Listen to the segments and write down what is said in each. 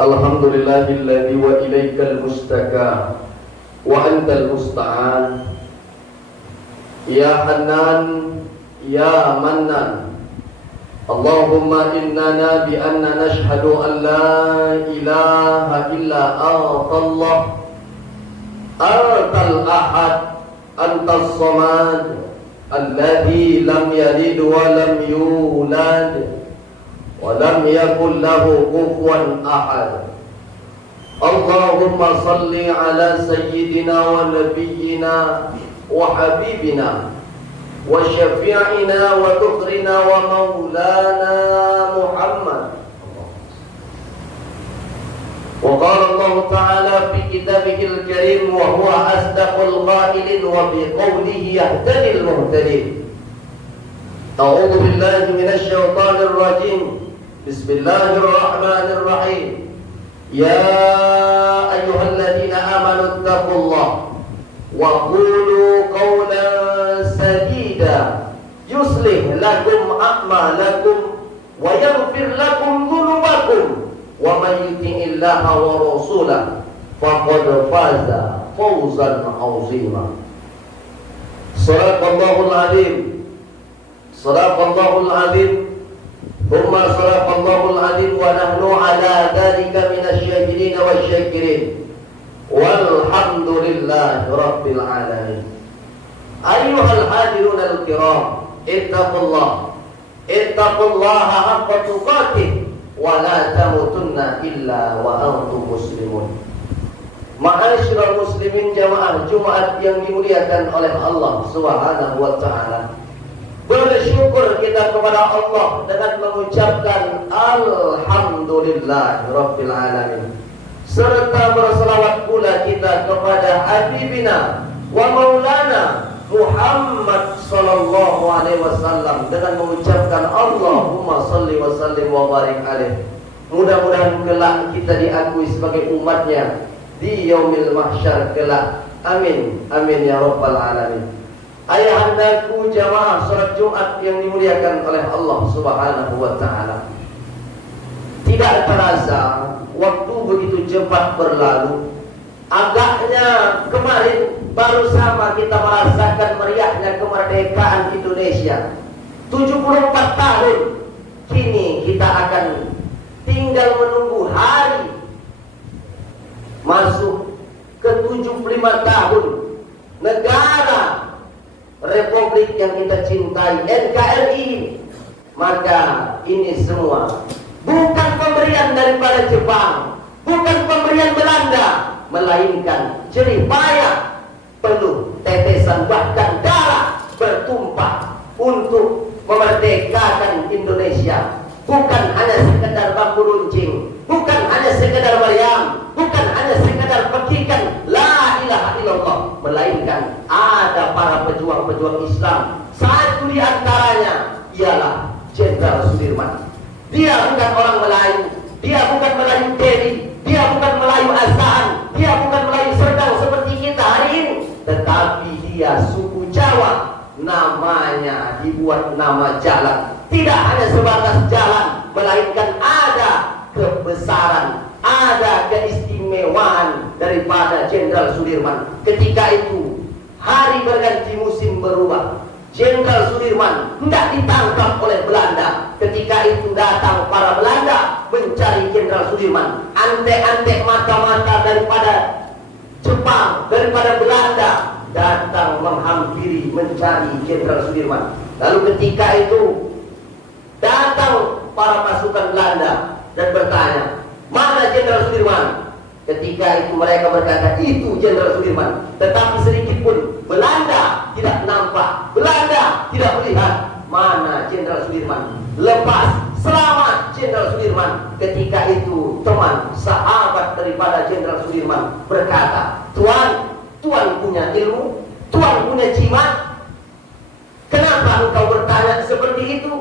Alhamdulillahilladzi wa ilaikal mustaka wa antal musta'an. Ya Hannan, ya Mannan. Allahumma innana bi anna nashhadu an la ilaha illa Allah antal ahad antas samad alladzi lam yalid wa lam yulad walam yakul lahu kufuwan ahad. Allahumma salli ala sayyidina wa nabiyyina wa habibina wa syafi'ina wa dhukrina wa maulana Muhammad. Wa qala Allah ta'ala fi kitabihil karim wa huwa asdaqul qailin wa bi qawlihi yahtadil muhtadin. A'udzu billahi minasy syaithanir rajim. Bismillahirrahmanirrahim. Ya ayyuhalladzina amanu taqullaha wa qulu qawlan sadida yuslih lakum a'malakum wa yaghfir lakum dhunubakum wa may yuti'illaha wa rasulahu faqad faza fawzan 'azima. Shadaqallahul 'azim. Shadaqallahul 'azim. Thumma sadaqallahul 'azim wa nahnu 'ala dzalika minasyahidin wasyakirin. Walhamdulillahi rabbil alamin. Ayyuhal hadirun al-kiram, ittaqullaha haqqa tuqatih wa la tamutunna illa wa antum muslimun. Ma'asyiral muslimin, jamaah Jumat yang dimuliakan oleh Allah Subhanahu wa taala. Bersyukur kita kepada Allah dengan mengucapkan Alhamdulillah Rabbil Alamin. Serta berselawat pula kita kepada Habibina wa Maulana Muhammad Sallallahu Alaihi Wasallam dengan mengucapkan Allahumma salli wa sallim wa barik alaih. Mudah-mudahan kelak kita diakui sebagai umatnya di yaumil mahsyar kelak. Amin, amin ya Rabbal Alamin. Ayahandaku jamaah salat Jumat yang dimuliakan oleh Allah Subhanahu wa taala. Tidak terasa waktu begitu cepat berlalu. Agaknya kemarin baru sama kita merasakan meriahnya kemerdekaan Indonesia. 74 tahun. Kini kita akan tinggal menunggu hari masuk ke 75 tahun negara Republik yang kita cintai, NKRI. Maka ini semua bukan pemberian daripada Jepang, bukan pemberian Belanda, melainkan jerih payah, penuh tetesan bahkan darah bertumpah untuk memerdekakan Indonesia. Bukan hanya sekedar bambu runcing, bukan hanya sekedar meriam, bukan hanya sekedar petikan la ilaha illallah, melainkan ada para pejuang-pejuang Islam. Satu di antaranya ialah Jenderal Sudirman. Dia bukan orang Melayu, dia bukan Melayu Deli, dia bukan Melayu Asahan, dia bukan Melayu Serdang seperti kita hari ini, tetapi dia suku Jawa. Namanya dibuat nama jalan. Tidak hanya sebatas jalan, melainkan ada kebesaran, ada keistimewaan daripada Jenderal Sudirman. Ketika itu hari berganti, musim berubah. Jenderal Sudirman hendak ditangkap oleh Belanda. Ketika itu datang para Belanda mencari Jenderal Sudirman. Antek-antek mata-mata daripada Jepang, daripada Belanda datang menghampiri mencari Jenderal Sudirman. Lalu ketika itu datang para pasukan Belanda dan bertanya, mana Jenderal Sudirman? Ketika itu mereka berkata, itu Jenderal Sudirman. Tetapi sedikit pun Belanda tidak nampak, Belanda tidak melihat mana Jenderal Sudirman. Lepas selamat Jenderal Sudirman. Ketika itu teman sahabat daripada Jenderal Sudirman berkata, Tuan punya ilmu, Tuan punya jimat. Kenapa engkau bertanya seperti itu?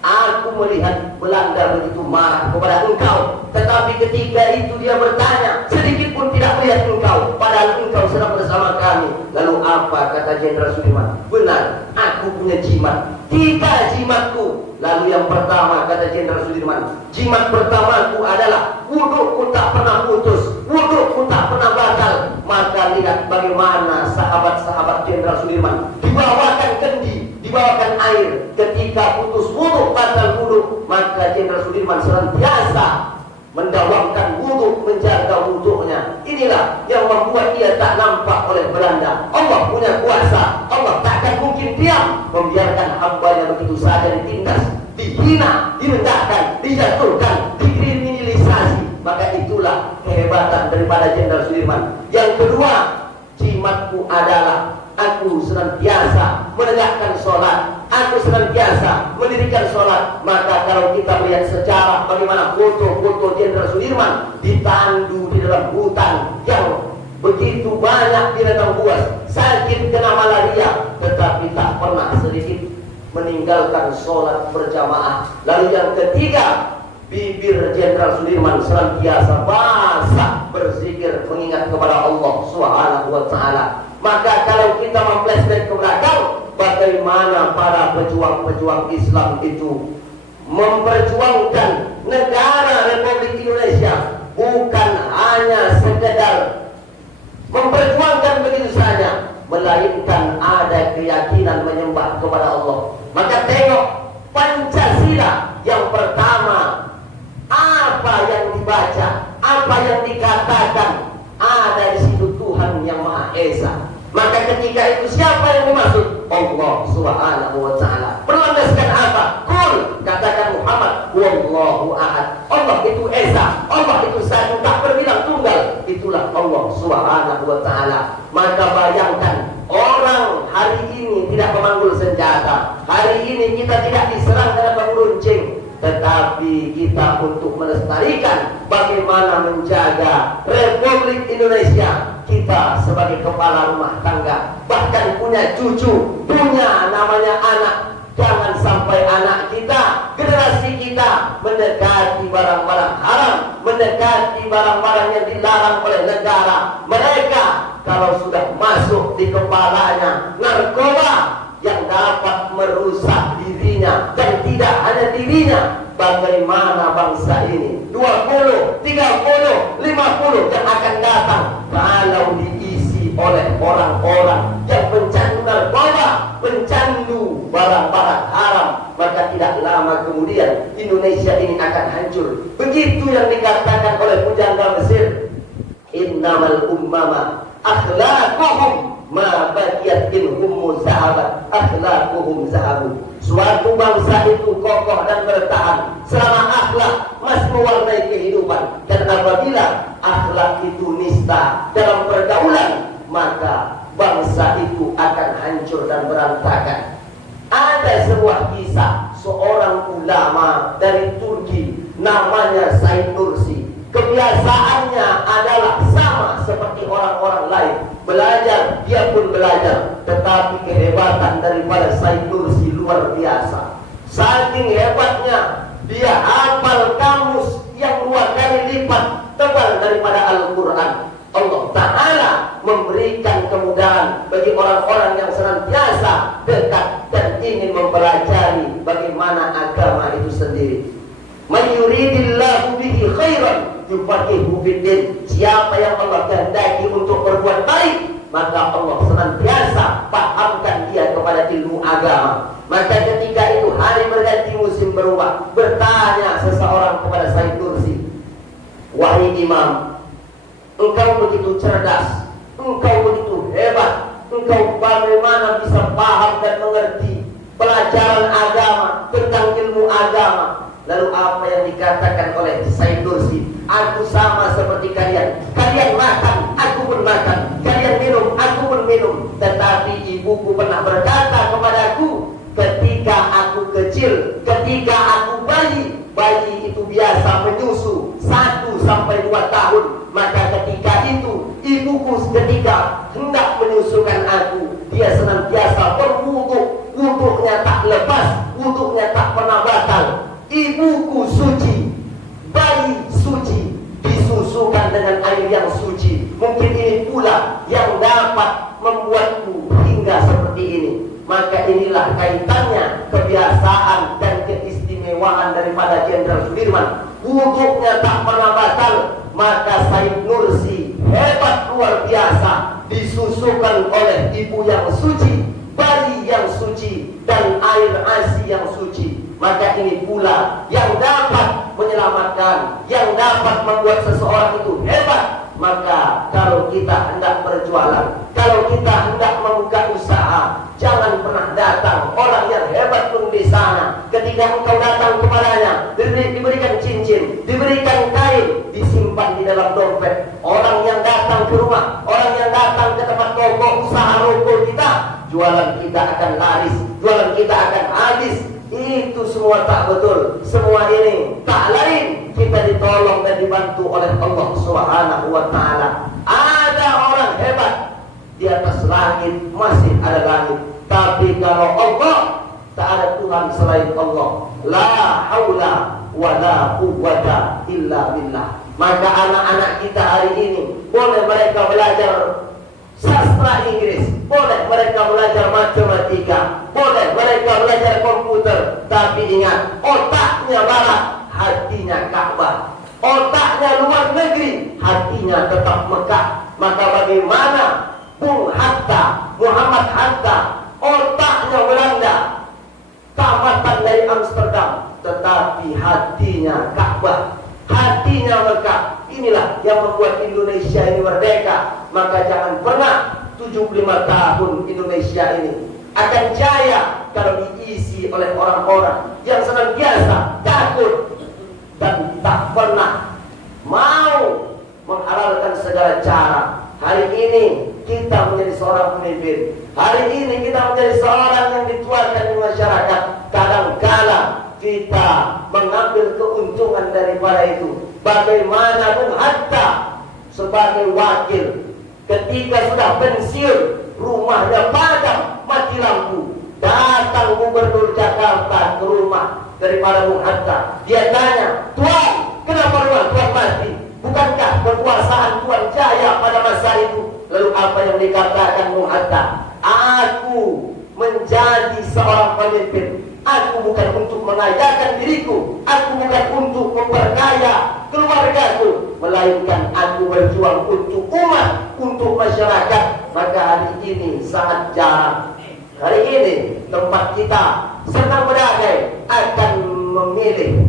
Aku melihat Belanda begitu marah kepada engkau, tetapi ketika itu dia bertanya, sedikit pun tidak melihat engkau, padahal engkau sedang bersama kami. Lalu apa kata Jenderal Sudirman? Benar, aku punya jimat, 3 jimatku. Lalu yang pertama kata Jenderal Sudirman, jimat pertamaku adalah wudukku Sudirman senantiasa mendawamkan wudhu, menjaga wudhunya. Inilah yang membuat ia tak nampak oleh Belanda. Allah punya kuasa. Allah takkan mungkin diam membiarkan hambanya begitu saja ditindas, dihina, direndahkan, dijatuhkan, dikriminalisasi. Maka itulah kehebatan daripada Jenderal Sudirman. Yang kedua, jimatku adalah aku senantiasa menegakkan sholat, aku senantiasa mendirikan sholat. Maka kalau kita melihat sejarah bagaimana foto-foto Jenderal Sudirman ditandu di dalam hutan yang begitu banyak binatang buas, sakit kena malaria, tetapi tak pernah sedikit meninggalkan sholat berjamaah. Lalu yang ketiga, bibir Jenderal Sudirman senantiasa basah berzikir mengingat kepada Allah Subhanahu wa Ta'ala. Maka kalau kita memflashback ke belakang, bagaimana para pejuang-pejuang Islam itu memperjuangkan negara Republik Indonesia, bukan hanya sekedar memperjuangkan begitu saja, melainkan ada keyakinan menyembah kepada Allah. Maka tengok Pancasila yang pertama, apa yang dibaca, apa yang dikatakan, ada di situ Tuhan yang Maha Esa. Maka ketika itu siapa yang dimaksud? Allah Subhanahu wa Ta'ala. Berlandaskan apa? Qul, katakan Muhammad, wallahu ahad. Allah itu Esa, Allah itu satu, tak berbilang tunggal. Itulah Allah Subhanahu wa Ta'ala. Maka bayangkan, orang hari ini tidak memanggul senjata, hari ini kita tidak diserang dengan pengruncing, tetapi kita untuk melestarikan bagaimana menjaga Republik Indonesia. Kita sebagai kepala rumah tangga, bahkan punya cucu, punya namanya anak. Jangan sampai anak kita, generasi kita mendekati barang-barang haram, mendekati barang-barang yang dilarang oleh negara. Mereka kalau sudah masuk di kepalanya narkoba yang dapat merusak dirinya, dan tidak hanya dirinya, bagaimana bangsa ini 20, 30, 50 yang akan datang kalau diisi oleh orang-orang yang pencandu narkoba, pencandu barang-barang haram, maka tidak lama kemudian Indonesia ini akan hancur. Begitu yang dikatakan oleh pujangga Mesir, innamal ummama akhlaquhum ma baqiyat minhum zahabat akhlaquhum zahabu. Suatu bangsa itu kokoh dan bertahan selama akhlak masih mewarnai kehidupan, dan apabila akhlak itu nista dalam pergaulan, maka bangsa itu akan hancur dan berantakan. Ada sebuah kisah seorang ulama dari Turki namanya Said Nursi. Kebiasaannya adalah sama seperti orang-orang lain, belajar, dia pun belajar. Tetapi kehebatan daripada Said Nursi luar biasa. Saking hebatnya, dia hafal kamus yang 2 kali lipat tebal daripada Al-Quran. Allah Ta'ala memberikan kemudahan bagi orang-orang yang senantiasa dekat dan ingin mempelajari bagaimana agama itu sendiri. Man yuridillahu bihi khairan yufaqihuhu fiddin. Siapa yang Allah kehendaki untuk berbuat baik, maka Allah senantiasa pahamkan dia kepada ilmu agama. Maka ketika itu hari berganti musim berubah, bertanya seseorang kepada Said Nursi, wahai imam, engkau begitu cerdas, engkau begitu hebat, engkau bagaimana bisa paham dan mengerti pelajaran agama, tentang ilmu agama? Lalu apa yang dikatakan oleh Said Nursi? Aku sama seperti kalian. Kalian makan, aku pun makan. Kalian minum, aku pun minum. Tetapi ibuku pernah berkata kepadaku, ketika aku kecil, ketika aku bayi itu biasa menyusu 1 sampai 2 tahun. Maka ketika itu ibuku ketika hendak menyusukan aku, dia senantiasa berwudu, wudunya tak lepas, wudunya tak pernah batal. Ibuku suci, bayi suci, disusukan dengan air yang suci. Mungkin ini pula yang dapat membuatku hingga seperti ini. Maka inilah kaitannya kebiasaan dan keistimewaan daripada Jenderal Sudirman. Wuduknya tak pernah batal. Maka Said Nursi hebat luar biasa, disusukan oleh ibu yang suci, bayi yang suci, dan air ASI yang suci. Maka ini pula yang dapat menyelamatkan, yang dapat membuat seseorang itu hebat. Maka kalau kita hendak berjualan, kalau kita hendak membuka usaha, jangan pernah datang orang yang hebat pun di sana. Ketika engkau datang kepadanya, diberikan cincin, diberikan kain, disimpan di dalam dompet. Orang yang datang ke rumah, orang yang datang ke tempat toko usaha rokok kita, jualan kita akan laris, jualan kita akan habis. Itu semua tak betul. Semua ini tak lain kita ditolong dan dibantu oleh Allah Subhanahu wa ta'ala. Ada orang hebat di atas langit, masih ada langit. Tapi kalau Allah, tak ada Tuhan selain Allah. La haula wa la quwwata illa billah. Maka anak-anak kita hari ini boleh mereka belajar sastra Inggris, boleh mereka belajar matematika, boleh mereka belajar komputer, tapi ingat, otaknya barat, hatinya Ka'bah. Otaknya luar negeri, hatinya tetap Mekah. Maka bagaimana Bung Hatta, Muhammad Hatta, otaknya Belanda, tamatan dari Amsterdam, tetapi hatinya Ka'bah, hatinya Mekah. Inilah yang membuat Indonesia ini merdeka. Maka jangan pernah 75 tahun Indonesia ini akan jaya kalau diisi oleh orang-orang yang senantiasa takut dan tak pernah mau menghalalkan segala cara. Hari ini kita menjadi seorang pemimpin, hari ini kita menjadi seorang yang dituakan di masyarakat. Kadang-kala kita mengambil keuntungan daripada itu. Bagaimana Bung Hatta sebagai wakil, ketika sudah pensiun, rumahnya padam, mati lampu, datang Gubernur Jakarta ke rumah daripada Bung Hatta. Dia tanya, "Tuan, kenapa rumah Tuan mati? Bukankah kekuasaan Tuan jaya pada masa itu?" Lalu apa yang dikatakan Bung Hatta? "Aku menjadi seorang pemimpin, aku bukan untuk mengayakan diriku, aku bukan untuk memperkaya keluargaku, melainkan aku berjuang untuk umat, untuk masyarakat." Maka hari ini sangat jarang. Hari ini tempat kita sedang berandai akan memilih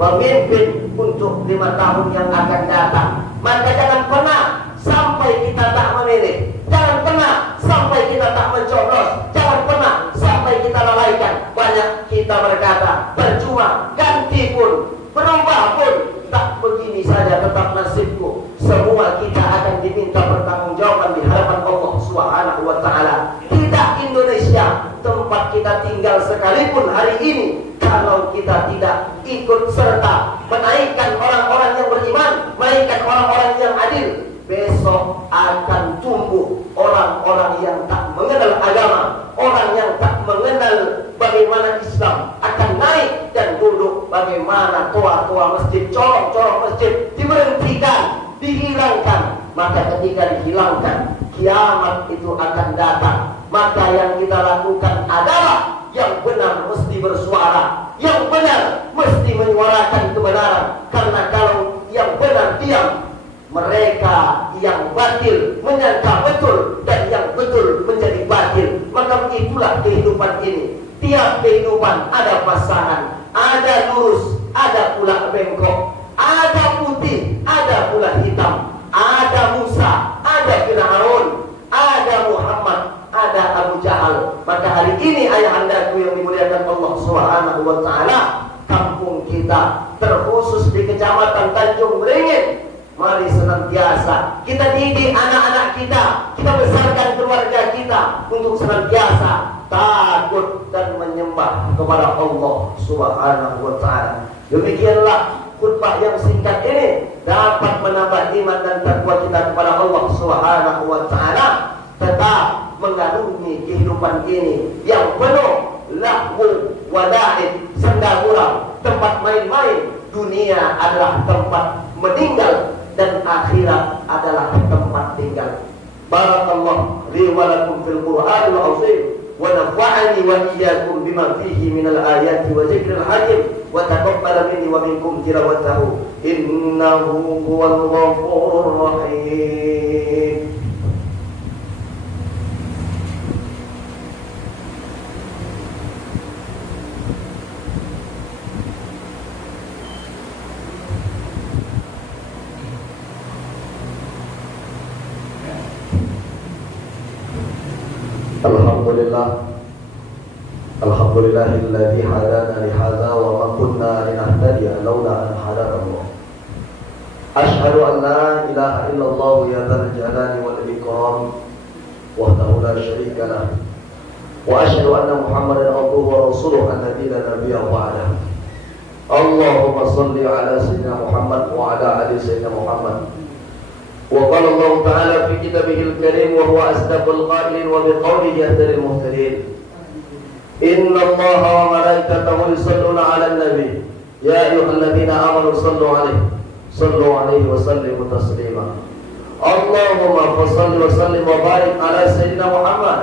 pemimpin untuk 5 tahun yang akan datang. Maka jangan pernah sampai kita tak memilih, jangan pernah sampai kita tak mencoblos, jangan pernah sampai kita lalaikan. Banyak kita berkata, percuma, ganti pun, berubah pun, tak begini saja tetap nasibku. Semua kita akan diminta pertanggungjawaban di hadapan Allah Subhanahu wa ta'ala. Tidak Indonesia tempat kita tinggal sekalipun hari ini, kalau kita tidak ikut serta menaikkan orang-orang yang beriman, menaikkan orang-orang yang adil, besok akan tumbuh orang-orang yang tak mengenal agama, orang yang tak mengenal bagaimana Islam, akan naik dan duduk. Bagaimana toa-toa masjid, corong-corong masjid diberhentikan, dihilangkan. Maka ketika dihilangkan, kiamat itu akan datang. Maka yang kita lakukan adalah yang benar mesti bersuara, yang benar mesti menyuarakan kebenaran. Karena kalau yang benar diam, mereka yang batil menyangka betul, dan yang betul menjadi batil. Maka begitulah kehidupan ini. Tiap kehidupan ada pasangan, ada lurus, ada pula bengkok, ada putih, ada pula hitam, ada Musa, ada Fir'aun, ada Muhammad, ada Abu Jahal. Maka hari ini ayahandaku yang dimuliakan Allah Subhanahu wa ta'ala, kampung kita terkhusus di Kecamatan Tanjung Beringin, mari senantiasa kita didik anak-anak kita, kita besarkan keluarga kita untuk senantiasa takut dan menyembah kepada Allah Subhanahu wa ta'ala. Demikianlah khutbah yang singkat ini dapat menambah iman dan takwa kita kepada Allah Subhanahu wa ta'ala, tetap mengarungi kehidupan ini yang penuh lahwu wada'id, senda gurau, tempat main-main. Dunia adalah tempat meninggal dan akhirat adalah tempat tinggal. Barakallahu li wa lakum fil Qur'anil azim, wa nafa'ani wa iyyakum bima fihi minal ayati wa dzikril hakim, wa taqabbal minni wa minkum tilawatahu innahu huwal ghafurur rahim. Alhamdulillahilladzi hadana li hadza wa ma kunna linahtadiya laula an hadana Allah. Asyhadu an la ilaha illallah ya dzal jalali wal ikram wahdahu la syarika lah. Wa asyhadu anna Muhammadan abduhu wa rasuluhu alladzi la nabiyya ba'dahu. Allahumma shalli ala sayyidina Muhammad wa ala ali sayyidina Muhammad. Wa qala Allah ta'ala fi kitabihil karim wa huwa asdaqul qailin wa biqawlihi yahdil muhtadin. Inna Allaha wa malaikatahu yusalluna 'alan nabi ya ayyuhalladzina amanu sallu 'alaihi wa sallimu taslima. Allahumma shalli wa sallim wa barik ala sayyidina Muhammad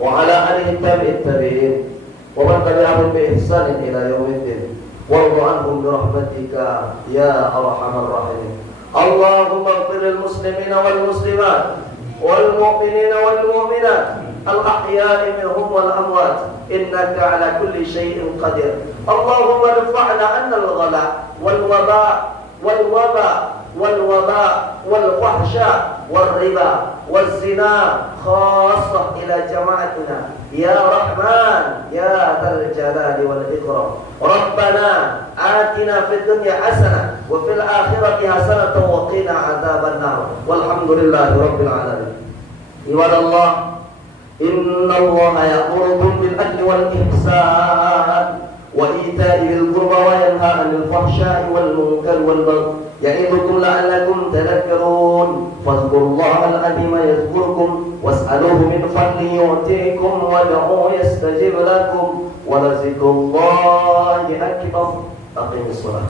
wa ala alihi tabi'in wa man tabi'ahum bi ihsanin ila yaumiddin. Warḍa 'anhum bi rahmatika ya arhamar rahimin. Allahumma ighfir lil muslimina wal muslimat wal mu'minina wal mu'minat al ahya'i minhum wal amwat innaka ala kulli shay'in qadir. Allahumma irfa'na 'anna al ghala wal waba wal fahsya wal riba wal zina khassah ila jama'atina ya Rahman ya dzal jalali wal ikram. Rabbana atina fid dunya hasanah wa fil akhirati hasanah wa qina adzaban nar. Walhamdulillahi rabbil alamin. Ibadallah, inna Allaha ya'murukum bil adli wal ihsan wa ita'i dzil qurba wa yanha 'anil fahsya'i wal munkari wal baghi ya'idukum la'allakum tadhakkarun. Fadhkurullaha al-'azima yadhkurkum was'aluhu min fadlihi yu'tikum wad'uhu yastajib lakum wa lazikrullahi akbar. Aqimis shalah.